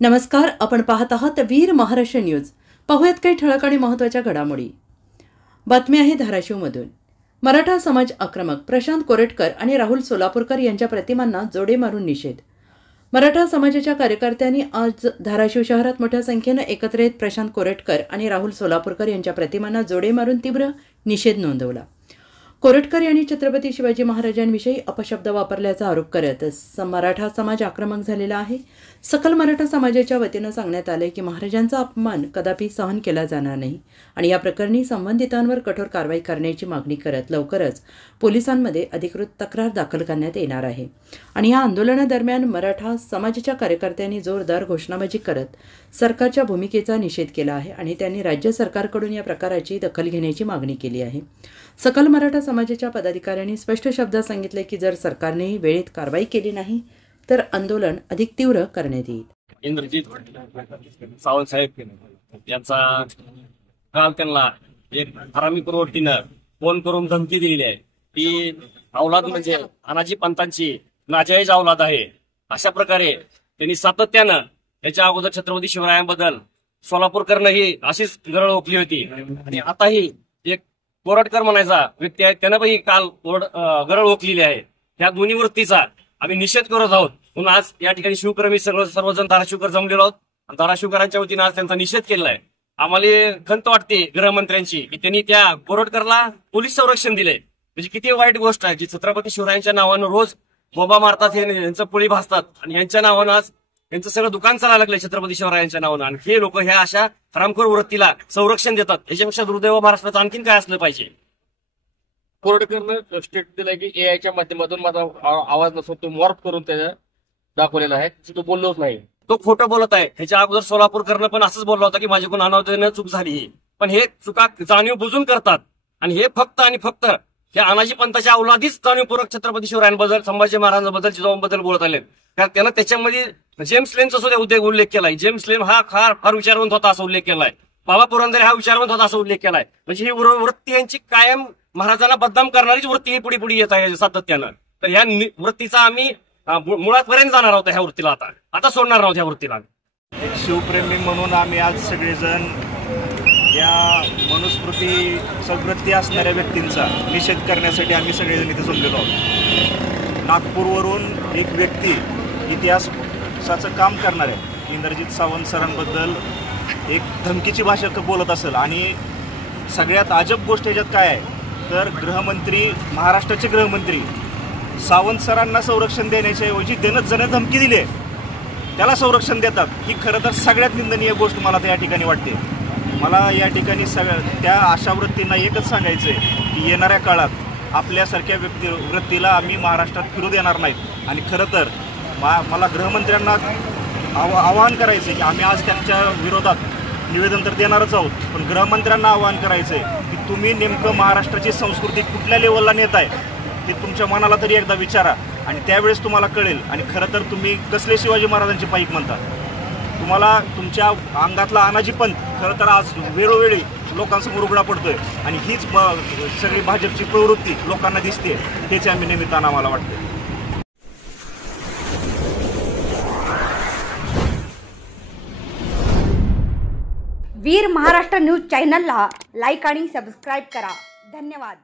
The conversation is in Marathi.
नमस्कार, आपण पाहत आहात वीर महाराष्ट्र न्यूज। पाहूयात काही ठळक आणि महत्त्वाच्या घडामोडी। बातमी आहे धाराशिवमधून। मराठा समाज आक्रमक प्रशांत कोरेटकर आणि राहुल सोलापूरकर यांच्या प्रतिमांना जोडे मारून निषेध। मराठा समाजाच्या कार्यकर्त्यांनी आज धाराशिव शहरात मोठ्या संख्येने एकत्र येत प्रशांत कोरेटकर आणि राहुल सोलापूरकर यांच्या प्रतिमांना जोडे मारून तीव्र निषेध नोंदवला। कोरेटकर यांनी छत्रपती शिवाजी महाराजांविषयी अपशब्द वापरल्याचा आरोप करत मराठा समाज आक्रमक झालेला आहे। सकल मराठा समाजाच्या वतीने सांगण्यात आले की महाराजांचा अपमान कदापि सहन केला जाणार नाही आणि या प्रकरणी संबंधितांवर कठोर कारवाई करण्याची मागणी करत लवकरच पोलिसांमध्ये अधिकृत तक्रार दाखल करण्यात येणार आहे। आणि या आंदोलनादरम्यान मराठा समाजाच्या कार्यकर्त्यांनी जोरदार घोषणाबाजी करत सरकारच्या भूमिकेचा निषेध केला आहे आणि त्यांनी राज्य सरकारकडून या प्रकाराची दखल घेण्याची मागणी केली आहे। सकल मराठा समाजाच्या पदाधिकाऱ्यांनी स्पष्ट शब्दात सांगितले की जर सरकारने वेळेत कारवाई केली नाही तर आंदोलन अधिक तीव्र करण्यात येईल। इंद्रजीत सावंत साहेब यांचा काल त्यांना एक हरामी प्रवृत्तीनं फोन करून धमकी दिलेली आहे की औलाद म्हणजे अनाजी पंतांची नाजायज औलाद आहे। अशा प्रकारे त्यांनी सातत्यानं याच्या अगोदर छत्रपती शिवरायांबद्दल सोलापूरकरनं ही अशीच गरळ ओकली होती आणि आताही एक कोरटकर म्हणायचा व्यक्ती आहे त्यानं पण काल गरळ ओकलेली आहे। ह्या दोन्ही वृत्तीचा आम्ही निषेध करत आहोत। म्हणून आज या ठिकाणी शिवप्रेमी सर्वजण धाराशिवकर जमलेलो आहोत। धाराशिवकरांच्या वतीने आज त्यांचा निषेध केला आहे। आम्हाला खंत वाटते गृहमंत्र्यांची की त्यांनी त्या कोरटकरला पोलीस संरक्षण दिले, म्हणजे किती वाईट गोष्ट आहे जी छत्रपती शिवरायांच्या नावानं रोज बोबा मारतात, यांचं पोळी भासतात आणि यांच्या नावानं आज यांचं सगळं दुकान चालायला लागलंय छत्रपती शिवरायांच्या नावानं आणि हे लोक ह्या अशा हरामखोर वृत्तीला संरक्षण देतात। याच्यापेक्षा दुर्दैव महाराष्ट्राचं आणखीन काय असलं पाहिजे। कोरटकरनं स्टेट दिलाय की एआयच्या माध्यमातून माझा आवाज नसून तो मॉर्फ करून त्याचा दाखवलेला आहे, तो बोललोच नाही, तो खोटं बोलत आहे। ह्याच्या अगोदर सोलापूरकरनं पण असंच बोलला होता की माझ्याकडून अनावधानाने चूक झाली, पण हे चुका जाणीव बुजून करतात आणि हे फक्त आणि फक्त या अनाजी पंथाच्या अवलादीच जाणीवपूर्वक छत्रपती शिवरायांबद्दल संभाजी महाराजांबद्दल जिजाऊंबद्दल बोलत आले। कारण त्यानं त्याच्यामध्ये जेम्स लेनचा सुद्धा उल्लेख केलाय। जेम्स लेन हा फार विचारवंत होता असा उल्लेख केलाय। बाबा पुरंदरे हा विचारवंत होता असा उल्लेख केलाय। म्हणजे ही वृत्ती यांची कायम महाराजांना बदनाम करणारीच वृत्ती ही पुढे येत आहे सातत्यानं। तर ह्या वृत्तीचा आम्ही मुळातपर्यंत जाणार आहोत। ह्या वृत्तीला आता सोडणार आहोत ह्या वृत्तीला। शिवप्रेमी म्हणून आम्ही आज सगळेजण या मनुस्मृती सद्वृत्ती असणाऱ्या व्यक्तींचा निषेध करण्यासाठी आम्ही सगळेजण इथे जमलेलो आहोत। नागपूरवरून एक व्यक्ती इतिहासाचं काम करणार आहे इंद्रजीत सावंत सरांबद्दल एक धमकीची भाषा बोलत असेल आणि सगळ्यात अजब गोष्ट याच्यात काय आहे तर गृहमंत्री, महाराष्ट्राचे गृहमंत्री सावंत सरांना संरक्षण देण्याच्या ऐवजी जण धमकी दिली, त्याला संरक्षण देतात। ही खरं तर सगळ्यात निंदनीय गोष्ट मला त्या ठिकाणी वाटते। मला या ठिकाणी त्या अशा वृत्तींना एकच सांगायचं आहे की येणाऱ्या काळात आपल्यासारख्या वृत्तीला आम्ही महाराष्ट्रात फिरू देणार नाहीत। आणि खरं तर मला गृहमंत्र्यांना आवाहन करायचं आहे की आम्ही आज त्यांच्या विरोधात निवेदन तर देणारच आहोत, पण गृहमंत्र्यांना आवाहन करायचं आहे की तुम्ही नेमकं महाराष्ट्राची संस्कृती कुठल्या लेवलला नेत आहे ते तुमच्या मनाला तरी एकदा विचारा आणि त्यावेळेस तुम्हाला कळेल। आणि खरं तर तुम्ही कसले शिवाजी महाराजांचे पाईक म्हणता, तुम्हाला तुमच्या अंगातला अनाजी पंथ खरं तर आज वेळोवेळी लोकांसमोर उघडा पडतोय आणि हीच सगळी भाजपची प्रवृत्ती लोकांना दिसते। त्याच्या आम्ही निमित्तानं आम्हाला वाटतं। वीर महाराष्ट्र न्यूज चॅनलला लाईक आणि सबस्क्राईब करा। धन्यवाद।